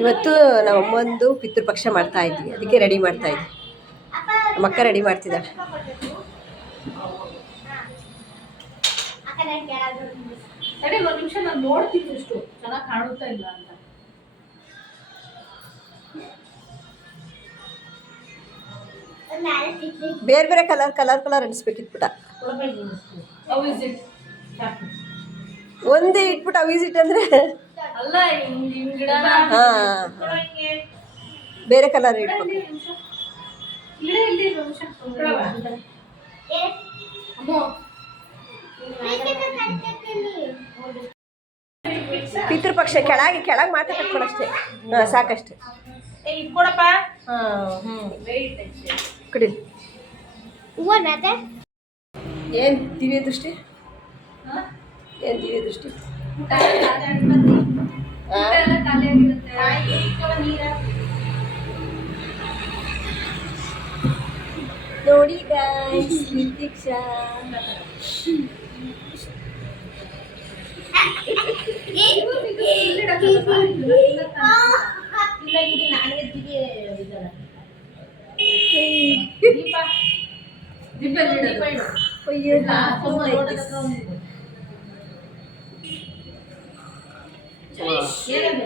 ಇವತ್ತು ನಮ್ಮಮ್ಮಂದು ಪಿತೃಪಕ್ಷ ಮಾಡ್ತಾ ಇದ್ವಿ. ಅದಕ್ಕೆ ರೆಡಿ ಮಾಡ್ತಾ ಇದ್ವಿ. ನಮ್ಮಕ್ಕ ರೆಡಿ ಮಾಡ್ತಿದ್ದಾಳೆ. ತಡಿ ಒಂದ್ ನಿಮಿಷ ನಾನು ನೋಡ್ತೀನಿ ಇಷ್ಟು ಚೆನ್ನಾಗಿ ಕಾಣುತ್ತಾ ಇಲ್ಲ ಅಂತ. ಬೇರೆ ಬೇರೆ ಕಲರ್ ಕಲರ್ ಕಲರ್ ಅನಿಸ್ಬೇಕಿತ್ತು ಪುಟ. ಒಂದೇ ಇಟ್ಬಿಟ್ಟು ಅವಿಸಿಟ್ ಅಂದ್ರೆ ಹಾ. ಬೇರೆ ಕಲರ್ ಇಟ್ಬೇಕು ಪಿತೃಪಕ್ಷ ಕೆಳಗೆ ಕೆಳಗೆ ಮಾತ್ರ ಕಟ್ಕೊಳಷ್ಟೇ ಹಾಂ ಸಾಕಷ್ಟೇ. ಕುಡಿ. ಏನು ದಿವ್ಯ ದೃಷ್ಟಿ ಏನು ದಿವ್ಯ ದೃಷ್ಟಿ? ನೋಡಿ ಗಾಯ್ಸ್ ನಿತೀಕ್ಷಾ ಅಯ್ಯೋ ನಿತೀಶ್ ನಿದ್ದೆ ಮಾಡ್ತಾವಳೆ ಇಲ್ಲೇ ರೋಡು ಇಲ್ಲೇ ಮನೆ ಏನ್ ಚಟ್ನಿ ಇಷ್ಟ ಎರಡೆರಡು ಇಡತ್ತೆ ಏನ್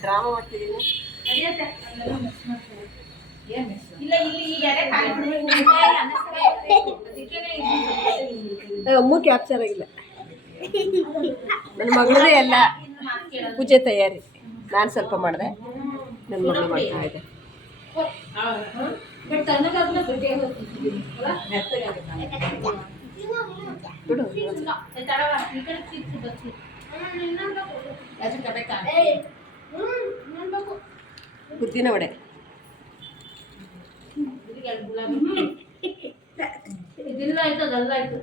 ಡ್ರಾಮಾ ಮಾಡ್ತಿದ್ದೀನಿ ಇಲ್ಲ ಇಲ್ಲಿ ಈಗ ಎಡೆ ಖಾಲಿ ಬಿಡ್ಬೇಕು ಅಮ್ಮ ಕ್ಯಾಪ್ಚರ್ ಆಗಿಲ್ಲ. ನನ್ನ ಮಗಳದೇ ಎಲ್ಲ ಪೂಜೆ ತಯಾರಿ. ನಾನು ಸ್ವಲ್ಪ ಮಾಡಿದೆ. ನನ್ನ ಮಗಳು ಮಾಡ್ತಾ ಇದೆ. ಬಿಡು. ತಡವ ಈ ಇದಿಲ್ಲ ಆಯ್ತು ಅದೆಲ್ಲ ಆಯ್ತು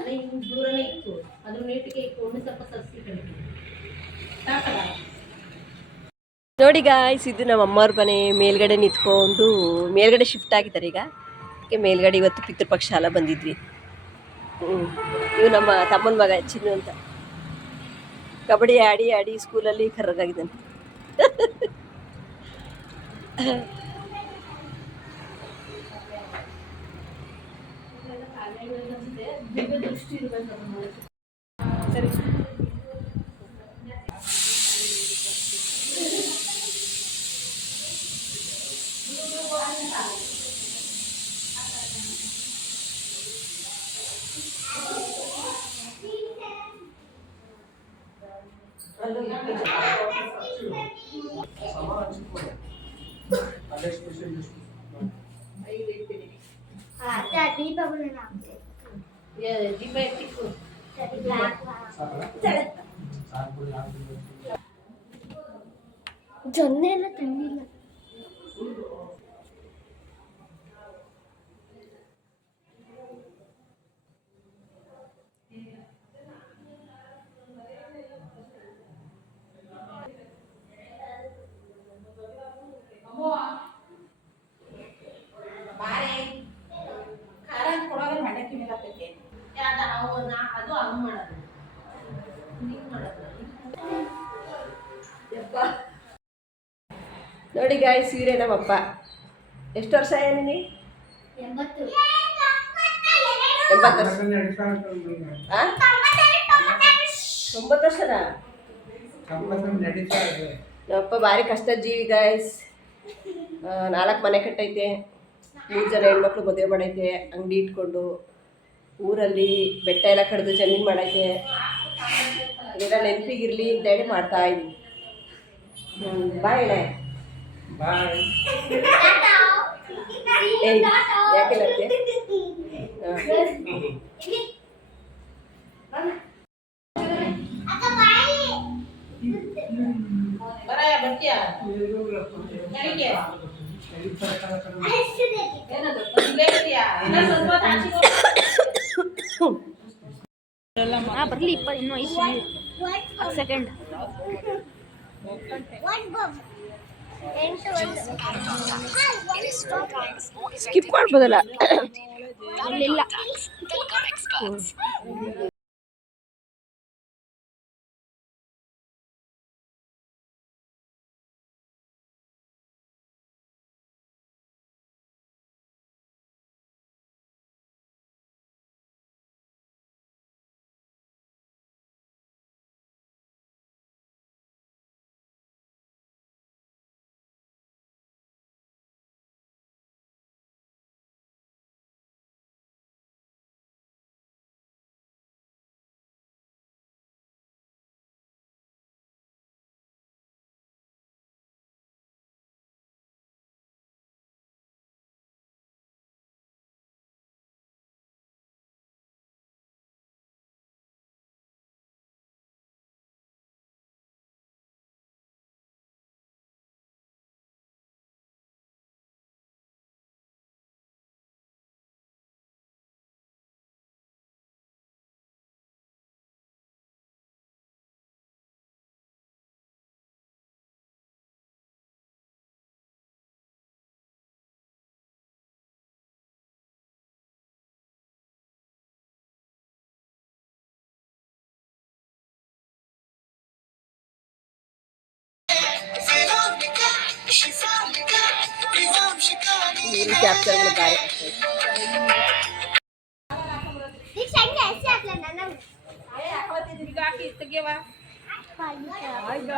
ಅದೇ ಹಿಂಗೆ ದೂರನೇ ಇತ್ತು ಅದ್ರ ನೀಟಿಗೆ ಇಟ್ಕೊಂಡು ಸ್ವಲ್ಪ ಸಸ್ತಿ ಕಡಿಮೆ ನೋಡಿ ಗಾಯ್ಸ್ ಇದು ನಮ್ಮ ಅಮ್ಮವ್ರ ಮನೆ, ಮೇಲ್ಗಡೆ ನಿಂತ್ಕೊಂಡು, ಮೇಲ್ಗಡೆ ಶಿಫ್ಟ್ ಆಗಿದ್ದಾರೆ ಈಗ. ಅದಕ್ಕೆ ಮೇಲ್ಗಡೆ ಇವತ್ತು ಪಿತೃಪಕ್ಷ ಎಲ್ಲ ಬಂದಿದ್ವಿ. ಹ್ಞೂ ಇವು ನಮ್ಮ ತಮ್ಮನ ಮಗ, ಚಿನ್ನು ಅಂತ. ಕಬಡ್ಡಿ ಆಡಿ ಆಡಿ ಸ್ಕೂಲಲ್ಲಿ ಕರ್ರಗಾಗಿದ್ದಾನೆ. ದೃಷ್ಟಿ ಇರ್ಬೇಕು జొన్నేలో తండ్రి ನೋಡಿ ಗಾಯ್ಸ್ ಸೀರೆ ನಮ್ಮಪ್ಪ. ಎಷ್ಟು ವರ್ಷ ಏನಿನಿ ಎಂಬತ್ತು. ಎಂಬತ್ತು ವರ್ಷ. ಆ? ಒಂಬತ್ತು ವರ್ಷನಾ? ನಮ್ಮಪ್ಪ ಭಾರಿ ಕಷ್ಟ ಜೀವಿ ಗಾಯ್ಸ್ ನಾಲ್ಕು ಮನೆ ಕಟ್ಟೈತೆ. ಮೂರು ಜನ ಹೆಣ್ಮಕ್ಳು ಮದುವೆ ಮಾಡೈತೆ ಅಂಗಡಿ ಇಟ್ಕೊಂಡು. ಊರಲ್ಲಿ ಬೆಟ್ಟ ಎಲ್ಲ ಕಡ್ದು ಜಮೀನು ಮಾಡೈತೆ. ಇದೆಲ್ಲ ನೆನಪಿಗಿರ್ಲಿ ಅಂತ ಹೇಳಿ ಮಾಡ್ತಾ ಇದ್ದೀನಿ. ಬಾಯ್ ಹೇಳೆ ಏಯ್ ಯಾಕೆ ಲತ್ತೆ ಬರಾಯ ಬರ್ತೀಯಾ ನಡಿಗೆ ಏನದು ಇಲ್ಲೇ ಇದೆಯಾ ಇನ್ನೊಂದ್ ಸ್ವಲ್ಪ ಹೊತ್ತು ಆಚೆಗೆ ಹೋಗು. ಹಾ ಬರ್ಲಿ ಇಪ್ಪ ಇನ್ನೂ ಐದು ಸೆಕೆಂಡ್ ಸ್ಕಿಪ್ ಮಾಡ್ಬೋದಲ್ಲ ಇಲ್ಲ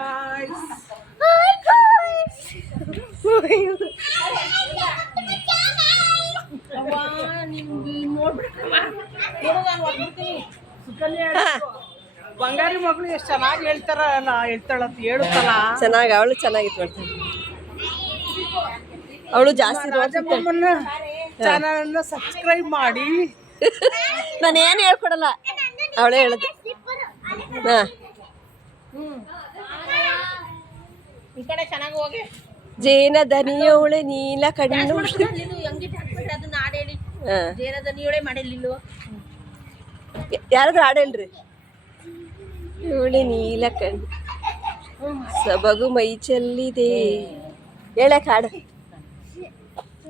ಭಾರಿ ಬಂಗಾರಿ ಮಗಳು ಎಷ್ಟು ಚೆನ್ನಾಗಿ ಹೇಳ್ತಾರ ಹೇಳ್ತಾಳಂತ ಹೇಳುತ್ತಲ್ಲ ಚೆನ್ನಾಗಿ ಅವಳು ಚೆನ್ನಾಗಿತ್ತು ಅವಳು ಜಾಸ್ತಿ ಚಾನಲ್ ಸಬ್ಸ್ಕ್ರೈಬ್ ಮಾಡಿ. ನಾನು ಏನು ಹೇಳ್ಕೊಡಲ್ಲ. ಅವಳೇ ಹೇಳುದು. ಹಾ. ಈ ಕಡೆ ಚೆನ್ನಾಗಿ ಹೋಗಿ. ಜೇನ ದನಿಯವಳೆ ನೀಲ ಕಣ್ಣು. ಅದನ್ನ ಹಾಡು ಹೇಳಿ. ಹಾ. ಜೇನದ ನೀವಳೆ ಮಾಡಿಲ್ಲ ಯಾರಾದ್ರೂ ಹಾಡು ಹೇಳ್ರಿ. ಇವಳೆ ನೀಲ ಕಣ್ಣು. ಸಬಗು ಮೈ ಚೆಲ್ಲಿದೆ. ಹೇಳಕ್ ಹಾಡು.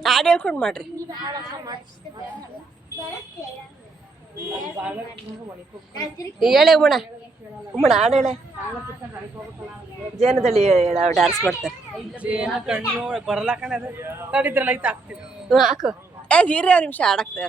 ಹಾಡು ಹೇಳ್ಕೊಂಡು ಮಾಡ್ರಿ. ಹೇಳೆ ಉಮಣ. ಉಮಣ ಹಾಡು ಹೇಳೆ. ಹೇಳ ಡ್ಯಾನ್ಸ್ ಮಾಡ್ತಾರೆ. ಹಾಕು. ಏ ಹೀರೆ ಅವ್ರು ನಿಮಿಷ ಹಾಡಾಕ್ತಾರೆ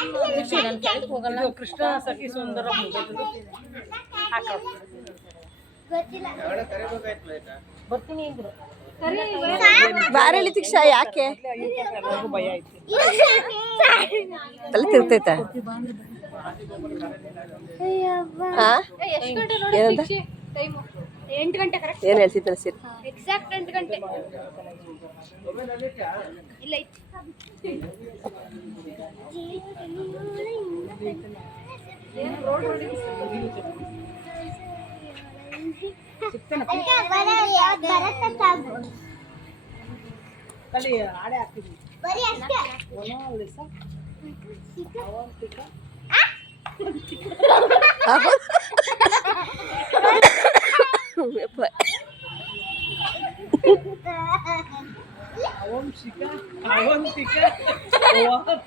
ಇದು ಕೃಷ್ಣ ಸುಂದರ ಬರ್ತೀನಿ ಯಾಕೆ ತಲೆ ತಿರ್ತೈತ ಏನಂತ ಏನು ಹೇಳ್ತಿದ್ದ ಎಕ್ಸಾಕ್ಟ್ ಎಂಟು ಗಂಟೆ. ಇಲ್ಲ ಇತ್ತು. ಅಕ್ಕ, ಬರಲ್ಲ, ಯಾವ್ದ್ ಬರತ್ತೆ ಸಾಕು. ತಡಿ ಹಾಡೆ ಹಾಕ್ತಿದ್ವಿ ಬರೀ ಅಷ್ಟೇ ಯಪ್ಪ. ಅವಂಶಿಕ ಅವಂತಿಕ ಅವಂತಿಕ.